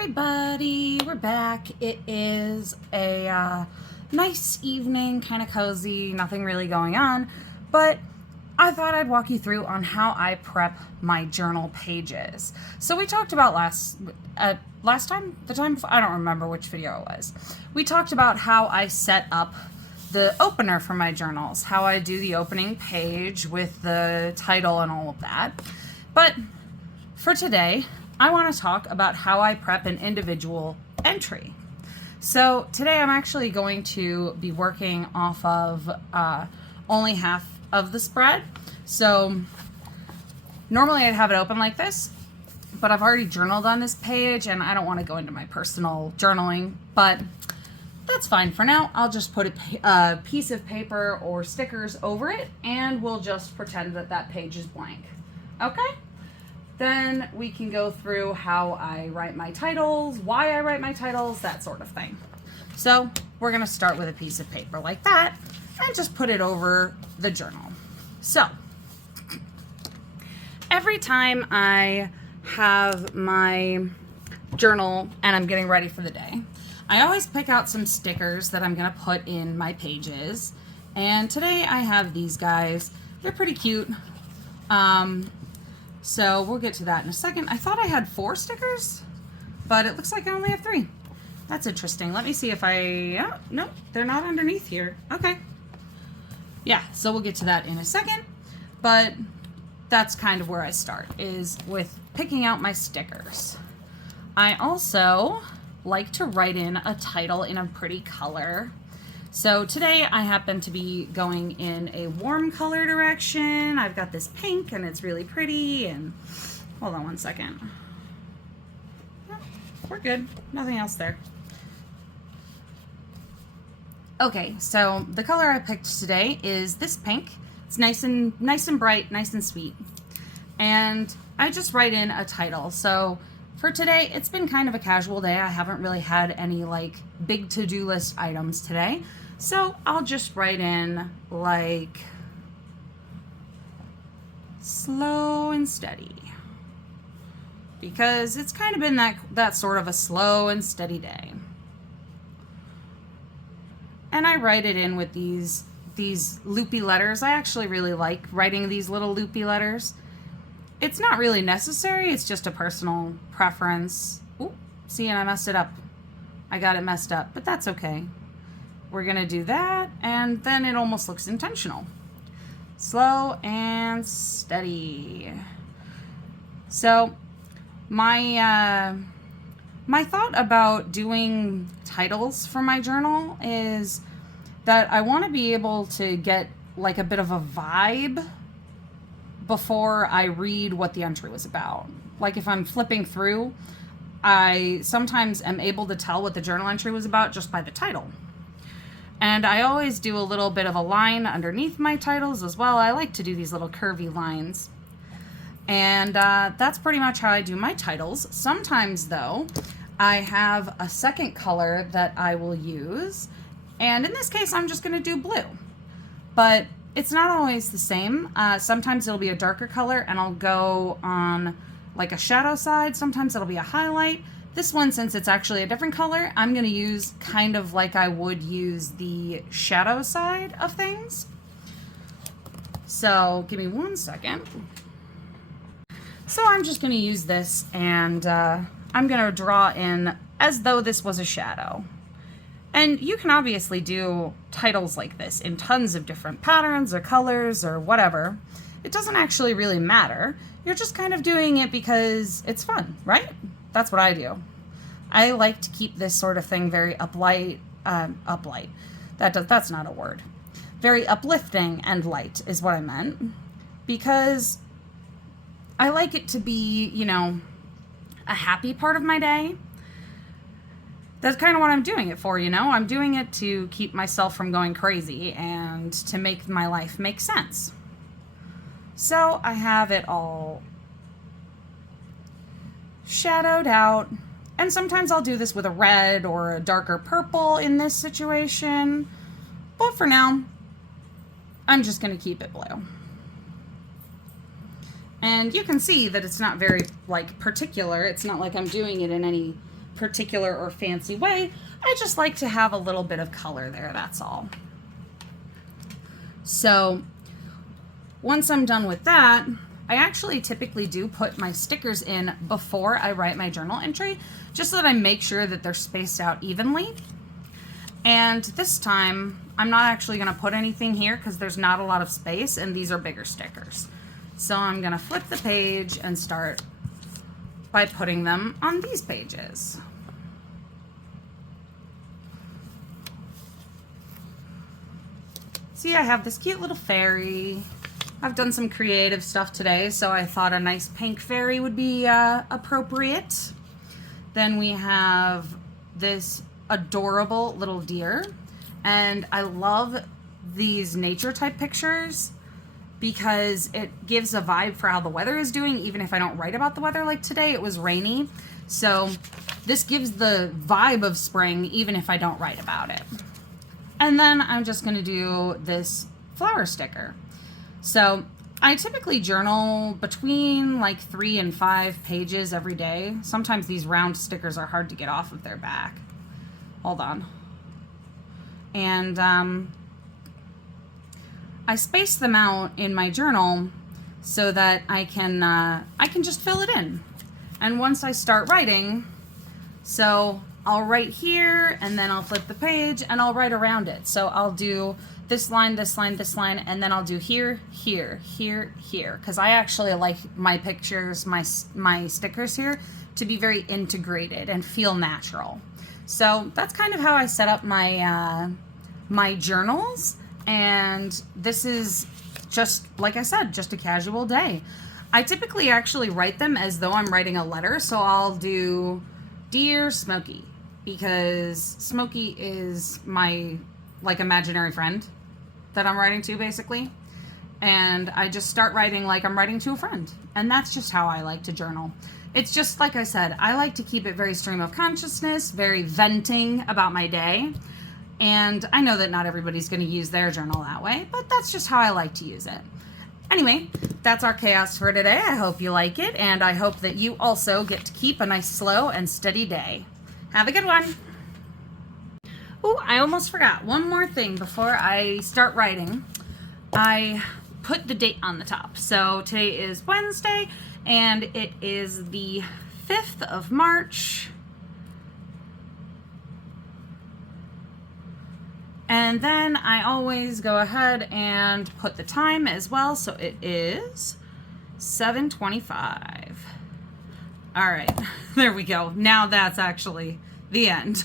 everybody, we're back. It is a nice evening, kind of cozy, nothing really going on, but I thought I'd walk you through on how I prep my journal pages. So we talked about last time, I don't remember which video it was. We talked about how I set up the opener for my journals, how I do the opening page with the title and all of that. But for today, I want to talk about how I prep an individual entry. So today I'm actually going to be working off of only half of the spread. So normally I'd have it open like this, but I've already journaled on this page and I don't want to go into my personal journaling, but that's fine for now. I'll just put a piece of paper or stickers over it and we'll just pretend that that page is blank. Okay? Then we can go through how I write my titles, why I write my titles, that sort of thing. So we're going to start with a piece of paper like that and just put it over the journal. So every time I have my journal and I'm getting ready for the day, I always pick out some stickers that I'm going to put in my pages. And today I have these guys. They're pretty cute. So we'll get to that in a second. I thought I had 4 stickers, but it looks like I only have 3. That's interesting. Let me see if oh, no, they're not underneath here. Okay. Yeah, so we'll get to that in a second, but that's kind of where I start, is with picking out my stickers. I also like to write in a title in a pretty color. So today I happen to be going in a warm color direction. I've got this pink and it's really pretty, and hold on one second. Oh, we're good. Nothing else there. Okay, so the color I picked today is this pink. It's nice and bright, nice and sweet. And I just write in a title. So for today, it's been kind of a casual day. I haven't really had any like big to-do list items today. So I'll just write in like slow and steady, because it's kind of been that sort of a slow and steady day. And I write it in with these loopy letters. I actually really like writing these little loopy letters. It's not really necessary, it's just a personal preference. Ooh, see, and I messed it up. I got it messed up, but that's okay. We're gonna do that, and then it almost looks intentional. Slow and steady. So my thought about doing titles for my journal is that I want to be able to get like a bit of a vibe before I read what the entry was about. Like if I'm flipping through, I sometimes am able to tell what the journal entry was about just by the title. And I always do a little bit of a line underneath my titles as well. I like to do these little curvy lines. And that's pretty much how I do my titles. Sometimes though, I have a second color that I will use. And in this case, I'm just gonna do blue. But it's not always the same. Sometimes it'll be a darker color and I'll go on like a shadow side. Sometimes it'll be a highlight. This one, since it's actually a different color, I'm going to use kind of like I would use the shadow side of things. So give me one second. So I'm just going to use this, and I'm going to draw in as though this was a shadow. And you can obviously do titles like this in tons of different patterns or colors or whatever. It doesn't actually really matter. You're just kind of doing it because it's fun, right? That's what I do. I like to keep this sort of thing very uplight. That's not a word. Very uplifting and light is what I meant. Because I like it to be, you know, a happy part of my day. That's kind of what I'm doing it for, you know? I'm doing it to keep myself from going crazy and to make my life make sense. So I have it all shadowed out, and sometimes I'll do this with a red or a darker purple in this situation, but for now I'm just going to keep it blue. And you can see that it's not very like particular. It's not like I'm doing it in any particular or fancy way. I just like to have a little bit of color there, that's all. So once I'm done with that, I actually typically do put my stickers in before I write my journal entry, just so that I make sure that they're spaced out evenly. And this time, I'm not actually going to put anything here because there's not a lot of space, and these are bigger stickers. So I'm going to flip the page and start by putting them on these pages. See, I have this cute little fairy. I've done some creative stuff today, so I thought a nice pink fairy would be appropriate. Then we have this adorable little deer, and I love these nature type pictures because it gives a vibe for how the weather is doing, even if I don't write about the weather. Like today, it was rainy, so this gives the vibe of spring even if I don't write about it. And then I'm just going to do this flower sticker. So I typically journal between like 3 and 5 pages every day. Sometimes these round stickers are hard to get off of their back. Hold on. And I space them out in my journal so that I can just fill it in. And once I start writing, so I'll write here, and then I'll flip the page, and I'll write around it. So I'll do this line, this line, this line, and then I'll do here, here, here, here. Because I actually like my pictures, my stickers here, to be very integrated and feel natural. So that's kind of how I set up my my journals. And this is just, like I said, just a casual day. I typically actually write them as though I'm writing a letter. So I'll do Dear Smokey, because Smokey is my like imaginary friend that I'm writing to, basically. And I just start writing like I'm writing to a friend. And that's just how I like to journal. It's just, like I said, I like to keep it very stream of consciousness, very venting about my day. And I know that not everybody's going to use their journal that way, but that's just how I like to use it. Anyway, that's our chaos for today. I hope you like it, and I hope that you also get to keep a nice slow and steady day. Have a good one. Oh, I almost forgot one more thing before I start writing. I put the date on the top. So today is Wednesday, and it is the 5th of March. And then I always go ahead and put the time as well. So it is 7:25. All right, there we go. Now that's actually the end.